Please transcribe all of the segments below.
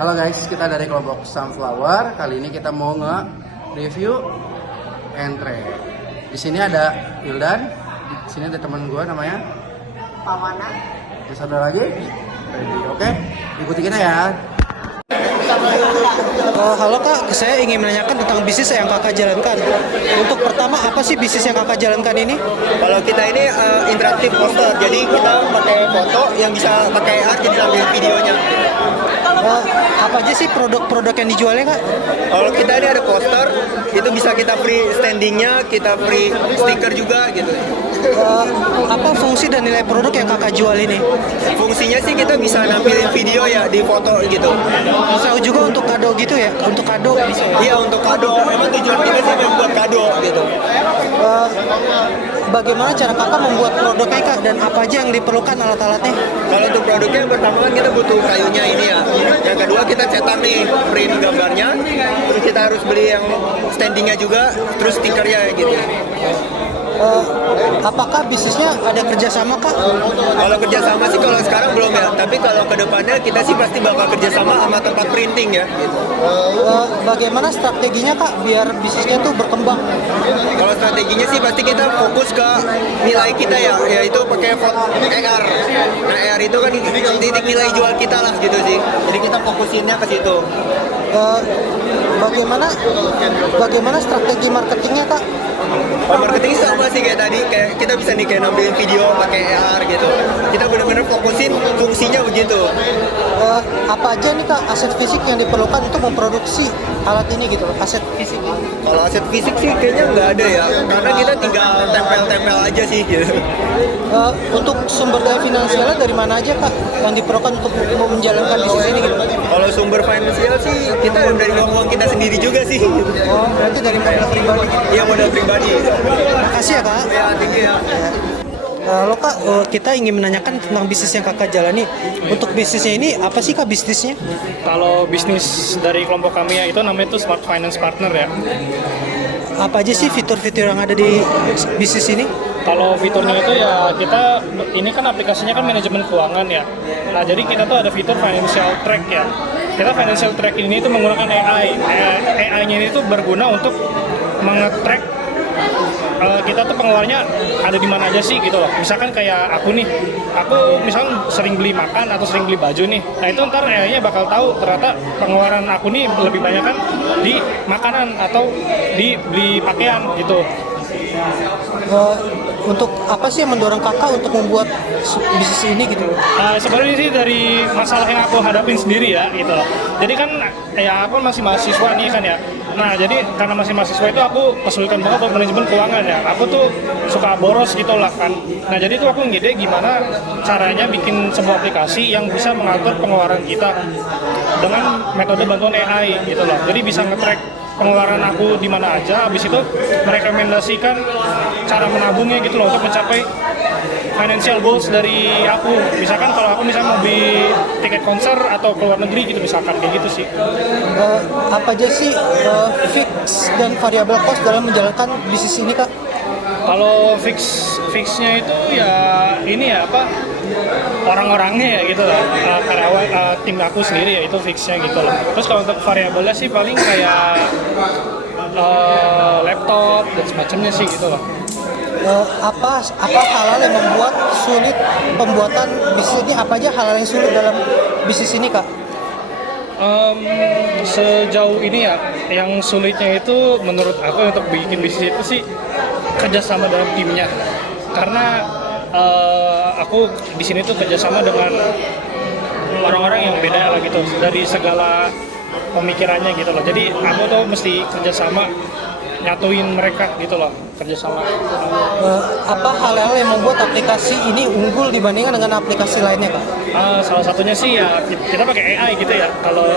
Halo guys, kita dari kelompok Sunflower. Kali ini kita mau nge-review Entre. Di sini ada Hildan, di sini ada teman gue namanya Pawana. Terus ada lagi Freddy. Oke, ikuti kita ya. Halo Kak, saya ingin menanyakan tentang bisnis yang Kakak jalankan. Untuk pertama, apa sih bisnis yang Kakak jalankan ini? Kalau kita ini interaktif poster, jadi kita pakai foto yang bisa pakai AR jadi sambil videonya. Apa aja sih produk-produk yang dijualnya Kak? Kalau kita ini ada poster, itu bisa kita free standingnya, kita free stiker juga gitu. Apa fungsi dan nilai produk yang Kakak jual ini? Fungsinya sih kita bisa nampilin video ya di foto gitu. Bisa juga untuk kado gitu ya? Untuk kado bisa ya? Iya untuk kado, memang tujuan kita sih membuat kado gitu. Bagaimana cara Kakak membuat produknya Kak? Dan apa aja yang diperlukan alat-alatnya? Kalau untuk produknya yang pertama kan kita butuh kayunya ini ya. Yang kedua kita cetak nih print gambarnya, terus kita harus beli yang standingnya juga, terus stikernya gitu. Apakah bisnisnya ada kerjasama Kak? Kalau kerjasama sih kalau sekarang belum ya, tapi kalau kedepannya kita sih pasti bakal kerjasama sama tempat printing ya. Gitu. Bagaimana strateginya Kak biar bisnisnya tuh berkembang? Kalau strateginya sih pasti kita fokus ke nilai kita ya, yaitu pakai AR. Nah AR itu kan titik nilai jual kita lah gitu sih. Jadi kita fokusinnya ke situ. Bagaimana strategi marketingnya Kak? Marketing sama sih kayak tadi, kayak kita bisa nih kayak nampilin video pakai AR gitu. Kita benar-benar fokusin fungsinya begitu. Apa aja nih Kak aset fisik yang diperlukan untuk memproduksi alat ini gitu? Aset fisik ini. Kalau aset fisik sih kayaknya nggak ada ya, karena kita tinggal tempel-tempel aja sih gitu. Untuk sumber daya finansialnya dari mana aja Kak yang diperlukan untuk menjalankan bisnis ini gitu? Kalau sumber finansial sih kita dari uang kita sendiri juga sih. Oh, berarti dari modal pribadi gitu? Iya modal pribadi. Makasih ya Kak. Ya tinggi ya. Halo Kak, kita ingin menanyakan tentang bisnis yang Kakak jalani. Untuk bisnisnya ini, apa sih Kak bisnisnya? Kalau bisnis dari kelompok kami ya itu namanya itu Smart Finance Partner ya. Apa aja sih fitur-fitur yang ada di bisnis ini? Kalau fiturnya itu ya kita ini kan aplikasinya kan manajemen keuangan ya. Nah jadi kita tuh ada fitur financial track ya. Kita financial track ini tuh menggunakan AI. AI-nya ini tuh berguna untuk mengetrack kita tuh pengeluarannya ada di mana aja sih gitu loh. Misalkan kayak aku nih, aku misalkan sering beli makan atau sering beli baju nih. Nah itu ntar AI-nya bakal tahu ternyata pengeluaran aku nih lebih banyak kan di makanan atau di beli pakaian gitu. Untuk apa sih yang mendorong Kakak untuk membuat bisnis ini gitu? Sebenarnya sih dari masalah yang aku hadapin sendiri ya gitu loh. Jadi kan ya aku masih mahasiswa nih kan ya. Nah jadi karena masih mahasiswa itu aku kesulitan banget untuk manajemen keuangan ya. Aku tuh suka boros gitu lah kan. Nah jadi tuh aku ngide gimana caranya bikin sebuah aplikasi yang bisa mengatur pengeluaran kita dengan metode bantuan AI gitu loh. Jadi bisa nge-track pengeluaran aku di mana aja, habis itu merekomendasikan cara menabungnya gitu loh untuk mencapai financial goals dari aku. Misalkan kalau aku misalnya mau beli tiket konser atau ke luar negeri gitu misalkan kayak gitu sih. Apa aja sih fix dan variabel cost dalam menjalankan bisnis ini Kak? Kalau fixnya itu ya ini ya apa orang-orangnya ya gitu lah, karyawan tim aku sendiri ya itu fixnya gitu loh. Terus kalau untuk variabelnya sih paling kayak laptop dan semacamnya sih gitu loh. Apa hal-hal yang membuat sulit pembuatan bisnis ini? Apa aja hal-hal yang sulit dalam bisnis ini Kak? Sejauh ini ya yang sulitnya itu menurut aku untuk bikin bisnis itu sih kerjasama dalam timnya, karena aku di sini tuh kerjasama dengan orang-orang yang beda lah gitu dari segala pemikirannya gitu loh. Jadi aku tuh mesti kerjasama nyatuin mereka gitu loh, kerjasama. Apa hal-hal yang membuat aplikasi ini unggul dibandingkan dengan aplikasi lainnya Kak? Salah satunya sih ya kita pakai AI gitu ya kalau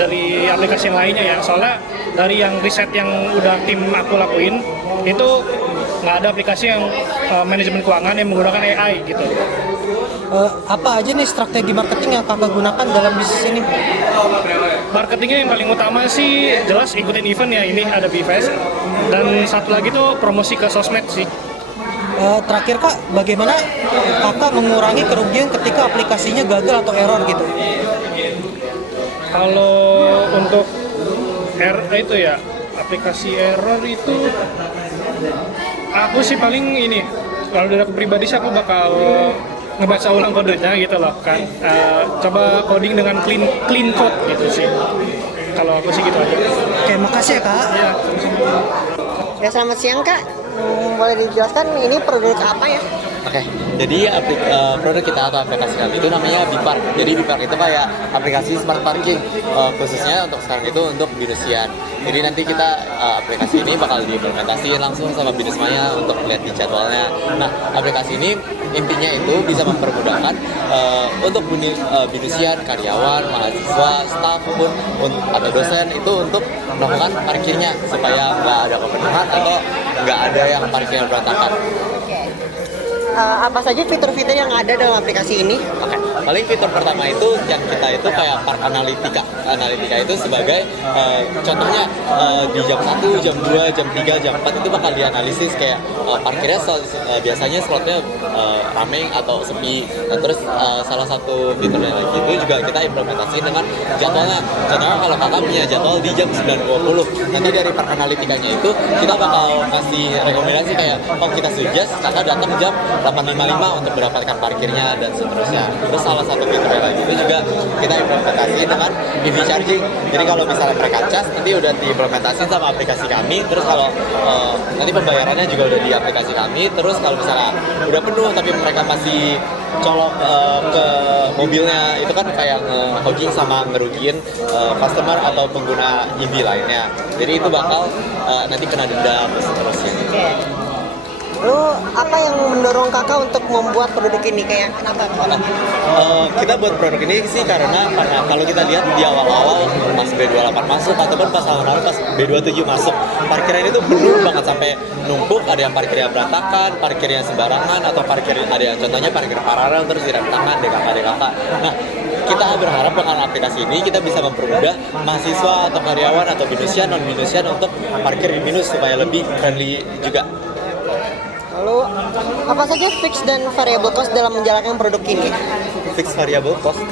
dari aplikasi lainnya ya, soalnya dari yang riset yang udah tim aku lakuin itu nggak ada aplikasi yang manajemen keuangan yang menggunakan AI gitu. Apa aja nih strategi marketing yang Kakak gunakan dalam bisnis ini? Marketingnya yang paling utama sih jelas ikutin event ya, ini ada BFest, dan satu lagi tuh promosi ke sosmed sih. Terakhir Kak, bagaimana Kakak mengurangi kerugian ketika aplikasinya gagal atau error gitu? Kalau untuk itu ya, aplikasi error itu aku sih paling ini, kalau dari aku pribadi sih aku bakal ngebaca ulang kodenya gitu loh kan. Coba coding dengan clean code gitu sih. Kalau aku sih gitu aja. Oke, makasih ya Kak. Ya, Ya, selamat siang Kak. Boleh dijelaskan ini produk apa ya? Oke, jadi produk kita atau aplikasi kami itu namanya Bipark. Jadi Bipark itu kayak aplikasi smart parking, khususnya untuk sekarang itu untuk Binus-ian. Jadi nanti kita aplikasi ini bakal diimplementasikan langsung sama Binus-maya untuk lihat di jadwalnya. Nah, aplikasi ini intinya itu bisa mempermudahkan untuk Binus-ian, karyawan, mahasiswa, staf pun atau dosen itu untuk melakukan parkirnya supaya nggak ada kepenuhan atau nggak ada yang parkirnya berantakan. Apa saja fitur-fitur yang ada dalam aplikasi ini? Oke, paling fitur pertama itu yang kita itu kayak Park Analytica. Analytica itu sebagai contohnya di jam 1, jam 2, jam 3, jam 4 itu bakal dianalisis kayak parkirnya biasanya slotnya rame atau sepi. Nah, terus salah satu fiturnya lagi itu juga kita implementasi dengan jadwalnya. Contohnya kalau kakak punya jadwal di jam 9.20, nanti dari Park Analytica-nya itu kita bakal kasih rekomendasi kayak, oh kita suggest kakak datang jam 8.55 untuk mendapatkan parkirnya dan seterusnya. Terus salah satu fiturnya lagi itu juga kita implementasi dengan EV charging. Jadi kalau misalnya mereka cas nanti udah diimplementasi sama aplikasi kami. Terus kalau nanti pembayarannya juga udah di aplikasi kami. Terus kalau misalnya udah penuh tapi mereka masih colok ke mobilnya, itu kan kayak nge-hogging sama ngerugiin customer atau pengguna EV lainnya. Jadi itu bakal nanti kena denda dan seterusnya. Lalu apa yang mendorong kakak untuk membuat produk ini? Kayak kenapa? Kita buat produk ini sih karena kalau kita lihat di awal-awal pas B28 masuk ataupun pas awal-awal pas B27 masuk, parkiran itu penuh banget sampai numpuk, ada yang parkirnya berantakan, parkirnya sembarangan, atau parkir ada yang contohnya parkir paralel terus direm tangan DKK. Nah, kita berharap dengan aplikasi ini kita bisa mempermudah mahasiswa atau karyawan atau Binusian, non-Binusian untuk parkir di Binus supaya lebih friendly juga. Lalu apa saja fix dan variable cost dalam menjalankan produk ini? Fix variable costnya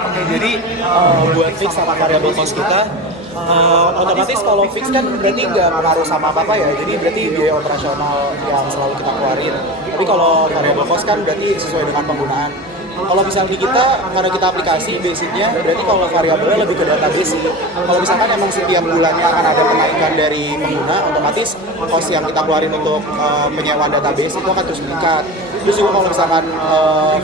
Oke, jadi buat fix sama variable cost kita, otomatis kalau fix kan berarti nggak pengaruh sama apa-apa ya, jadi berarti biaya operasional yang selalu kita keluarin. Tapi kalau variable cost kan berarti sesuai dengan penggunaan. Kalau misalnya kita, karena kita aplikasi basicnya, berarti kalau variabelnya lebih ke database sih. Kalau misalkan emang setiap bulannya akan ada kenaikan dari pengguna, otomatis cost yang kita keluarin untuk penyewaan database itu akan terus meningkat. Terus juga kalau misalkan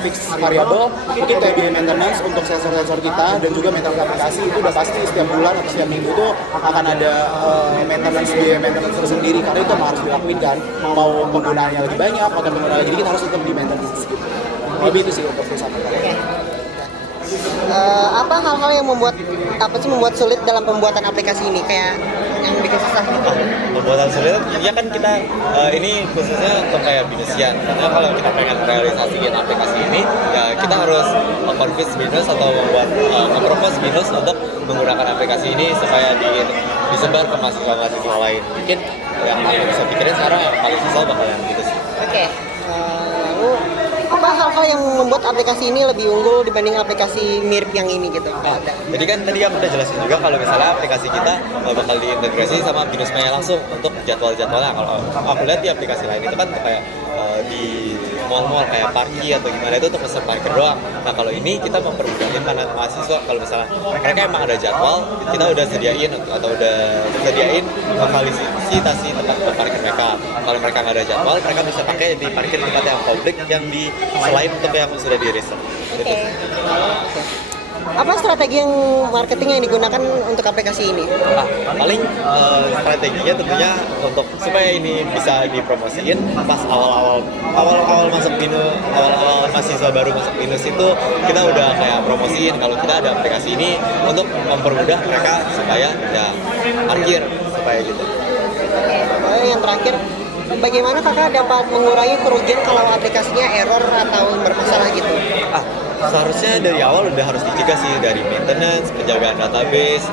fix variabel, mungkin kayak biaya maintenance untuk sensor-sensor kita dan juga maintenance aplikasi itu udah pasti setiap bulan atau setiap minggu itu akan ada biaya maintenance tersendiri, karena itu harus dilakuin kan, mau penggunaannya lebih banyak atau penggunaan lagi dikit harus tetap di maintenance gitu. Lebih itu sih untuk perusahaan. Apa hal-hal yang membuat sulit dalam pembuatan aplikasi ini, kayak yang bikin susah gitu? Pembuatan sulit, ya kan kita ini khususnya untuk kayak Binusian. Karena kalau kita pengen realisasikan aplikasi ini, ya kita harus convince Binus atau membuat nge-propose Binus untuk menggunakan aplikasi ini supaya disebar ke mahasiswa-mahasiswa lain. Mungkin yang aku bisa pikirin sekarang yang paling susah bakal yang gitu sih. Oke. Lalu apa hal-hal yang membuat aplikasi ini lebih unggul dibanding aplikasi mirip yang ini gitu? Nah, jadi kan tadi aku udah jelasin juga kalau misalnya aplikasi kita bakal diintegrasi sama Binus-maya langsung untuk jadwal-jadwalnya. Kalau aku lihat di aplikasi lain itu kan kayak di mall-mall kayak Parki atau gimana itu untuk pesen parkir doang. Nah kalau ini kita mempermudahin para mahasiswa, kalau misalnya mereka emang ada jadwal, kita udah sediain atau udah sediain fasilitasi tempat parkir mereka. Kalau mereka nggak ada jadwal, mereka bisa pakai di parkir tempat yang publik yang di selain untuk yang sudah di reserve. Oke. Apa strategi yang marketing yang digunakan untuk aplikasi ini? Nah, paling strateginya tentunya untuk supaya ini bisa dipromosiin pas awal-awal masuk Binus, awal-awal mahasiswa baru masuk Binus itu kita udah kayak promosiin kalau kita ada aplikasi ini untuk mempermudah mereka supaya ya parkir supaya gitu. Yang terakhir, bagaimana kakak dapat mengurangi kerugian kalau aplikasinya error atau bermasalah gitu? Seharusnya dari awal udah harus dicegah sih, dari maintenance, penjagaan database,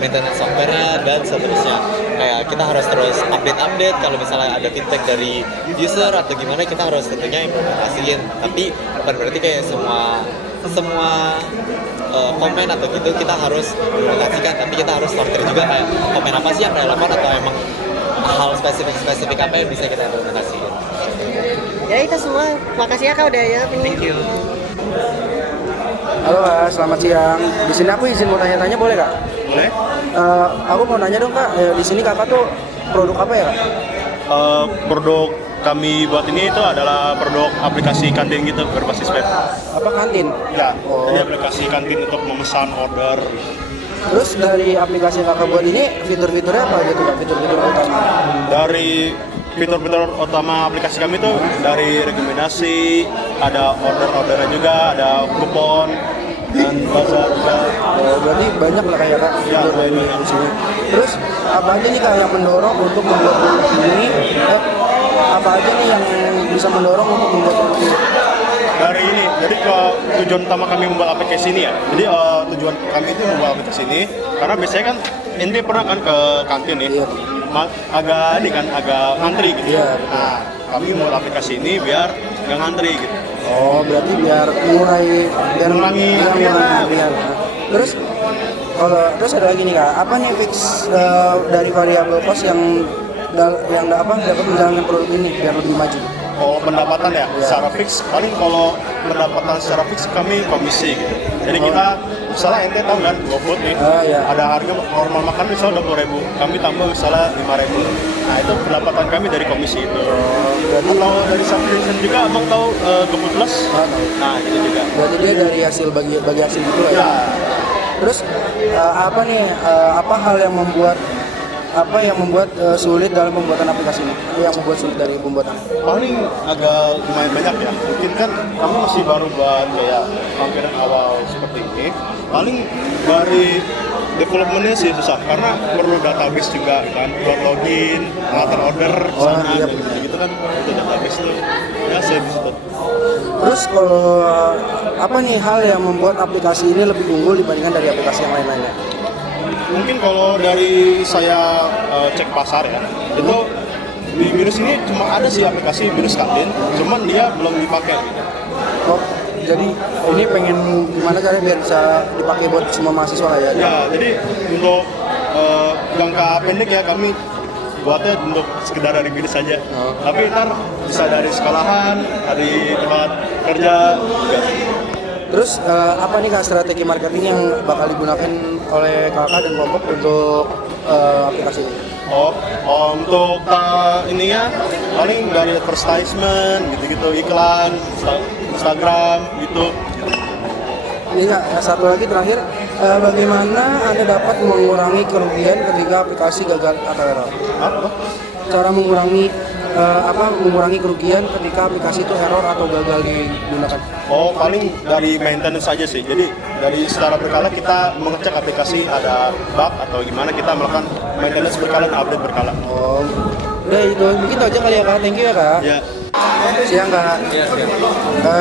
maintenance software dan seterusnya. Kayak kita harus terus update kalau misalnya ada feedback dari user atau gimana, kita harus tentunya implementasiin. Tapi bukan berarti kayak semua komen atau gitu kita harus implementasikan, tapi kita harus sortir juga kayak komen apa sih yang relevan atau emang hal spesifik apa yang bisa kita implementasikan. Ya itu semua, makasih ya kak udah ya. Thank you. Halo Kak, selamat siang. Di sini aku izin mau tanya-tanya boleh Kak? Boleh. Aku mau nanya dong Kak, di sini Kakak tuh produk apa ya Kak? Produk kami buat ini itu adalah produk aplikasi kantin gitu berbasis web. Apa kantin? Ya, Oh. jadi aplikasi kantin untuk memesan order. Terus dari aplikasi yang Kakak buat ini fitur-fiturnya apa gitu Kak? Fitur-fitur utama? Dari fitur-fitur utama aplikasi kami itu dari rekomendasi, ada order-ordernya juga, ada kupon dan bazar juga. Oh, berarti banyak lah kayak Kak Ya, fitur dari banyak. di sini. Terus apa aja nih Kak yang mendorong untuk membuat produk ini? Apa aja nih yang bisa mendorong untuk membuat produk ini? Dari ini, jadi ke tujuan utama kami membuat aplikasi ini ya. Jadi tujuan kami itu membuat aplikasi ini karena biasanya kan ente pernah kan ke kantin nih, Iya. agak ngantri gitu. Iya, Nah, kami membuat aplikasi ini biar nggak ngantri gitu. Oh, berarti biar mengurangi Mengurangi antrian. Terus terus ada lagi nih Kak, apa nih fix dari variabel cost yang dapat menjalankan produk ini biar lebih maju? Kalau pendapatan ya, secara fix, paling kalau pendapatan secara fix kami komisi gitu. Jadi kita, misalnya ente tahu kan, GoFood nih, Iya. ada harga normal makan misalnya 20.000, kami tambah misalnya 5.000. Nah itu pendapatan kami dari komisi itu. Kalau dari subscription juga, abang tahu GoFood Plus? Nah itu juga. Berarti dia dari hasil bagi hasil gitu lah ya. Ya, Terus apa hal yang membuat sulit dalam pembuatan aplikasi ini? Yang membuat sulit dari pembuatan? paling agak lumayan banyak ya. Mungkin kan kamu masih baru buat kayak lampiran awal seperti ini. Paling dari developmentnya sih susah karena perlu database juga kan, buat login, ngatur order, sana iya. gitu kan, itu database tuh ya itu. Terus kalau apa nih hal yang membuat aplikasi ini lebih unggul dibandingkan dari aplikasi yang lain-lainnya? Mungkin kalau dari saya cek pasar ya, itu di Binus ini cuma ada sih aplikasi Binus Kantin, cuman dia belum dipakai. Oh, jadi ini pengen gimana caranya biar bisa dipakai buat semua mahasiswa lah ya? Ya, jadi untuk jangka pendek ya kami buatnya untuk sekedar dari Binus saja. Oh. Tapi ntar bisa dari sekolahan, dari tempat kerja. Terus apa nih Kak strategi marketing yang bakal digunakan oleh kakak dan kelompok untuk aplikasi ini? Untuk ininya paling dari advertisement gitu-gitu, iklan, Instagram gitu. Ini Kak, satu lagi terakhir, bagaimana Anda dapat mengurangi kerugian ketika aplikasi gagal atau error? Apa? Cara mengurangi kerugian ketika aplikasi itu error atau gagal digunakan? Paling dari maintenance saja sih. Jadi dari secara berkala kita mengecek aplikasi ada bug atau gimana, kita melakukan maintenance berkala dan update berkala. Oh, udah itu mungkin aja kali ya Kak. Thank you ya Kak. Ya. Siang Kak.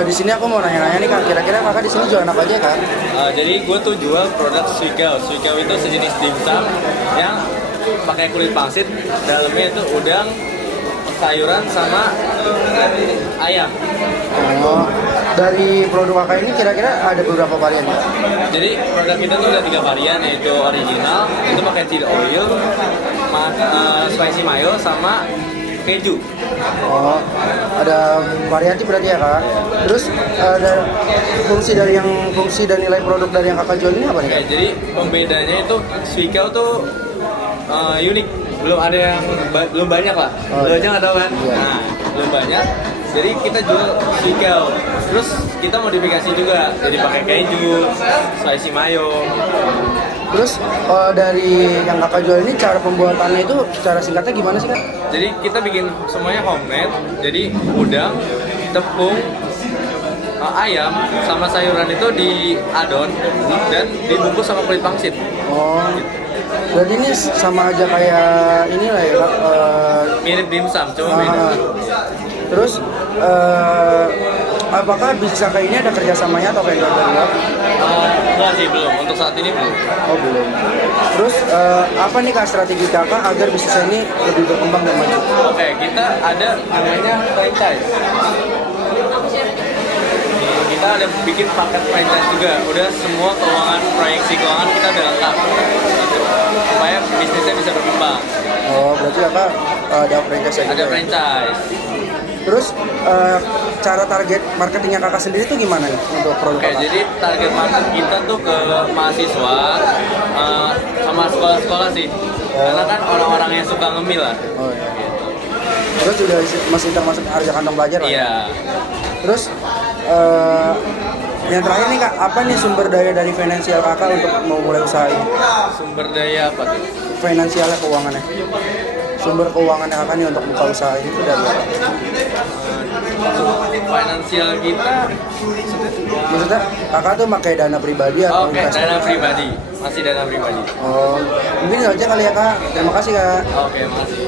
Di sini aku mau nanya-nanya nih Kak. Kira-kira Kakak di sini jualan apa aja Kak? Jadi gue tuh jual produk suikau. Suikau itu sejenis dimsum yang pakai kulit pangsit, dalamnya itu udang, sayuran sama ayam. Oh, dari produk kakak ini kira-kira ada beberapa varian ya? Jadi produk kita tuh ada 3 varian, yaitu original, itu pakai chili oil, spicy mayo, sama keju. Oh, ada variatif berarti ya kak. Terus ada fungsi dan nilai produk dari yang kakak jual ini apa nih kak? Oke, jadi pembedanya itu suikau tuh unik, belum ada yang belum banyak lah. Oh, Lo iya. aja nggak tahu kan? Iya. Nah, belum banyak. Jadi kita jual suikau. Terus kita modifikasi juga, jadi pakai keju, spicy mayo. Terus dari yang kakak jual ini cara pembuatannya itu secara singkatnya gimana sih kak? Jadi kita bikin semuanya homemade. Jadi udang, tepung, ayam sama sayuran itu diadon dan dibungkus sama kulit pangsit. Oh, Berarti ini sama aja kayak inilah ya Kak. Mirip dimsum, cuma beda. Terus apakah bisnis kakak ini ada kerjasamanya atau vendor dari luar? Enggak sih, belum. Untuk saat ini belum. Oh belum. Terus apa nih Kak strategi kakak agar bisnis ini lebih berkembang dan maju? Oke, kita ada namanya franchise. Kita ada bikin paket franchise juga. Udah semua keuangan, proyeksi keuangan kita udah lengkap. Gitu. Supaya bisnisnya bisa berkembang. Oh berarti kakak ada franchise juga? Ada franchise. Terus cara target marketingnya kakak sendiri tuh gimana nih untuk produk Oke, kakak? jadi target market kita tuh ke mahasiswa sama sekolah-sekolah sih. Karena kan orang-orang yang suka ngemil lah. Oh iya. Terus juga masih termasuk harga kantong pelajar lah? Iya. Terus yang terakhir nih Kak, apa nih sumber daya dari finansial kakak untuk mau mulai usaha ini? Sumber daya apa tuh? Finansialnya, keuangannya. Sumber keuangannya kakak nih untuk buka usaha ini tuh dari apa? Finansial kita Maksudnya kakak tuh pakai dana pribadi atau oke, investasi? dana pribadi. Masih dana pribadi. Oh, mungkin itu aja kali ya Kak. Terima kasih Kak. Oke, makasih.